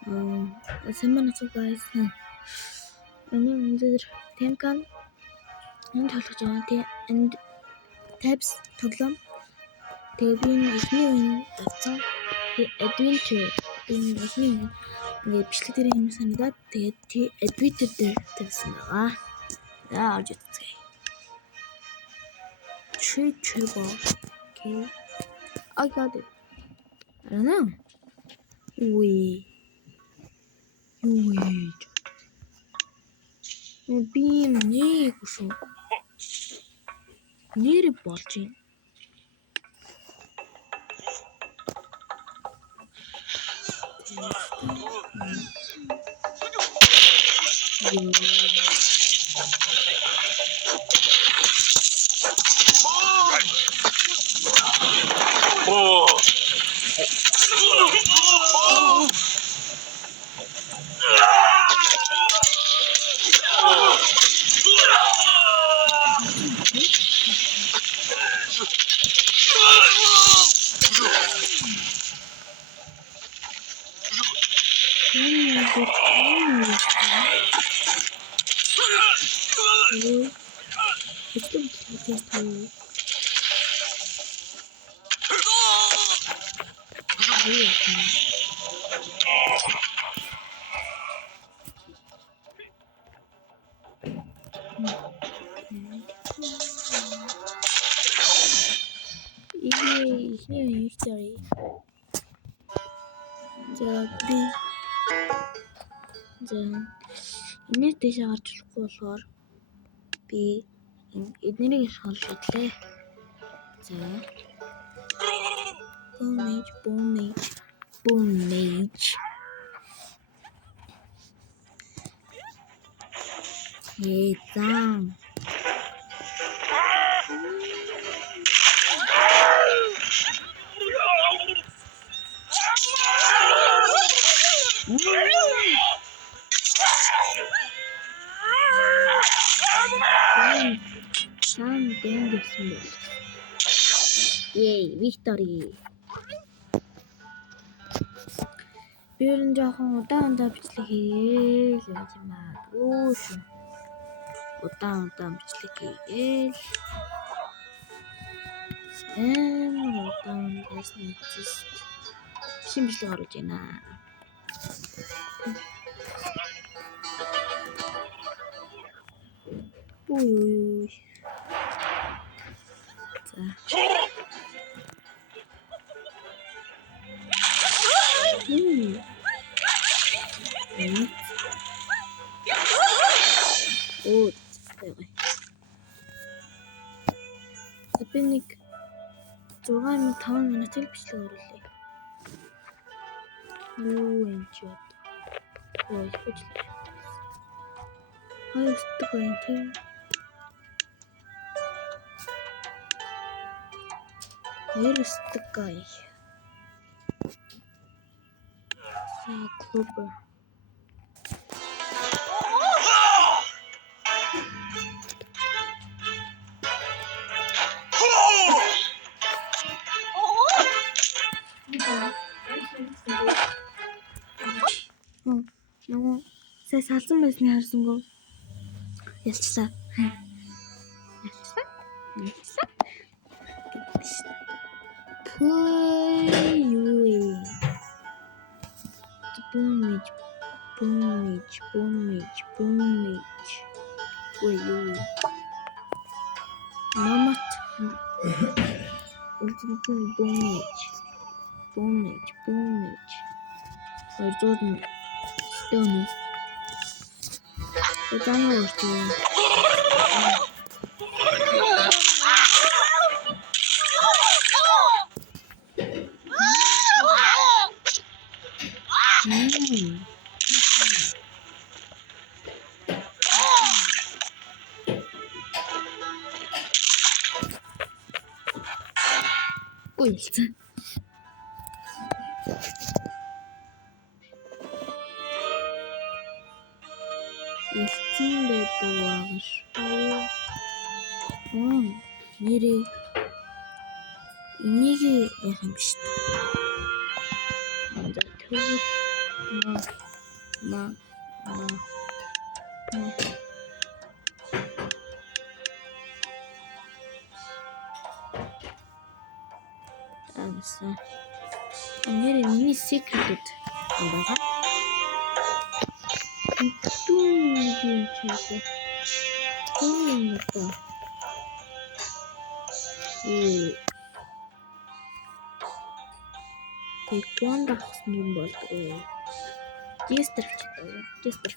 Сайн guys. Өнөөдөр Temkan энэ тоглож байгаа. And tabs тоглоом. Тэгээ би эхний үеийн авсан. Adventure эхний ингээд бичлэг дээр юм санагдаад тэгээд adventure дээр тавьсан байгаа. За орж үзье. Triple. Okay. I got it. I don't know. Wait. Би нэг шүү. Нэр болж байна. Sorry. Ini дэше гарч ирэхгүй болохоор би эднэрийг шалж идлээ. За. Boomage. Зам. Yay, victory. Бэрэн жоохон удаан бичлэг хийгээл яаж юм аа. Удаан бичлэг хийгээл. Удаан байсан шин бичлэг оруулж байна. Ой. За. Би нэг 6-5 минутын бичлэг оруулъя. Энэ ч яа. Ихтэй. Хайртай байна тийм. Хайртай гай. Клубер. Сая салсан байсны харсангүй. Ялцлаа. Boomage. Ой. Мамат. Boomage. Ордон. Стone. Это ножки. Ой, Элцэн байдаг байгаа шүү. Нэрээ энийг яах юм биш үү? Таасан. Нэр миний secret байгаа. Түүн чигээ. Түүн одоо. Тэквондо авсан юм болов. Жестер ч гэдэг. Жестер.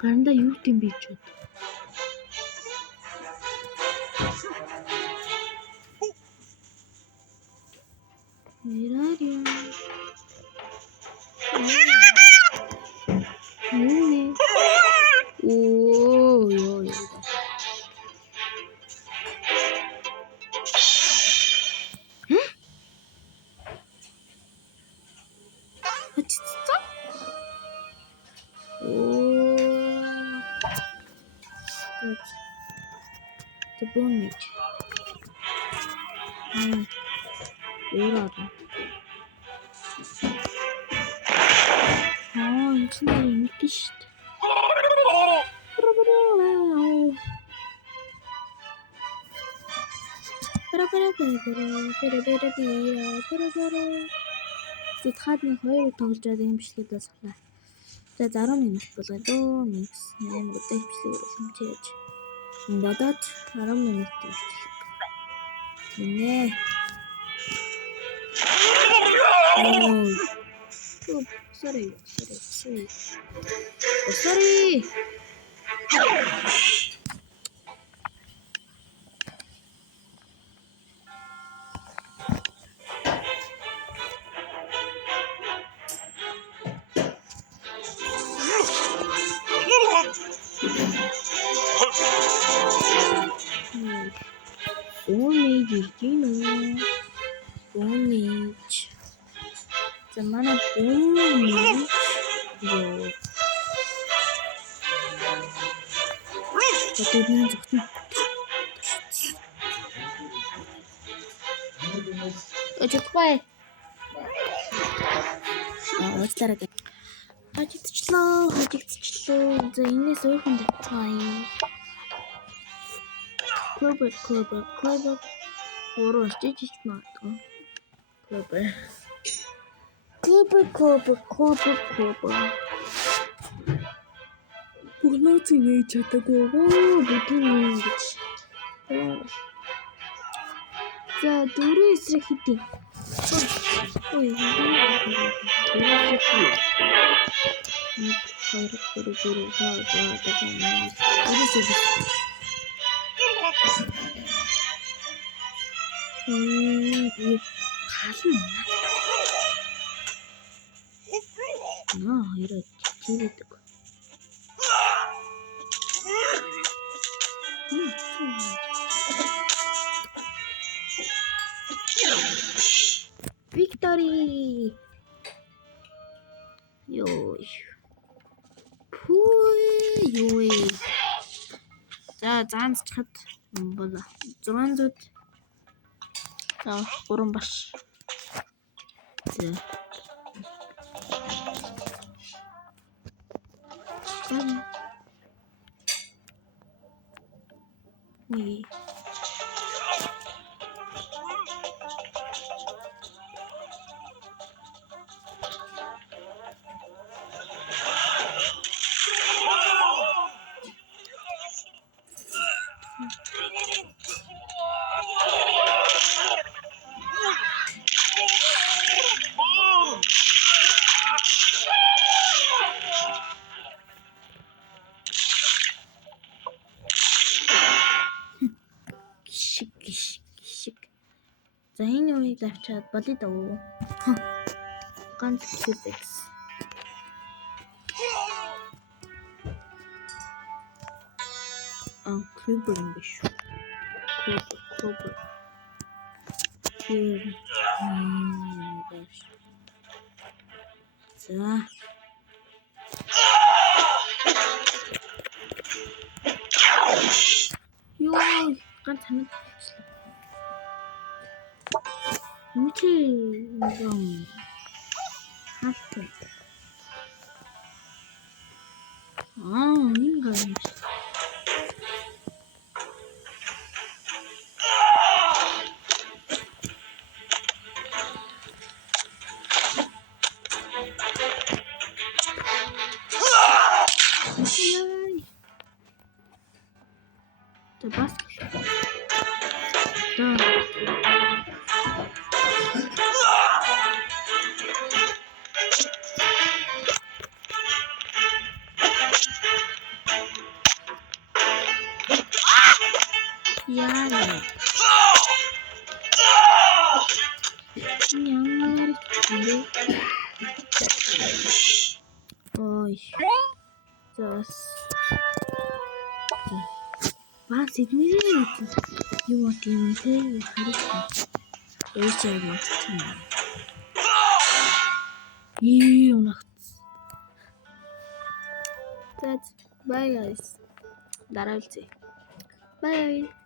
Гаранда юу гэм бэ ч үү? Нэрээ. Оо. The bonnet. It's not English. Зэтхадны хоёр тоглож байгаа юм бичлэг дуусглаа. За 10 минут болоо дөө. Нэг өдөр бичлэг хэмжээж. Бодоод 10 минут бичлэг. Нэ. Sorry. Bonnet. Замана bonnet. Тэдний зөвхөн Ожиггүй. Уучлаарай. Хажигдчихлоо. За энэс өөрхөн татцгаая. Клуб. Ороо чичиж магадгүй. Клуб. Бүгнөөц ингэж чадаагүй. Бүгний ингэж. За дөрөв эсрэг хэдий. Ой. Хоёроо чигээдэг. Victory! Пүү. За заанцчад бол 600 3 баш. За. Ой. Гişик. За энэ үеийг авчаад болъё даа. Ганц физикс. Клубер юм биш. Клубер. За. Item. Happen. English. The basket. Yani. Oy. Бас эднэрийн юу юм те харагдана. Ээжээ магтсан. Унагц. That's bye guys. Дараалцээ. Bye.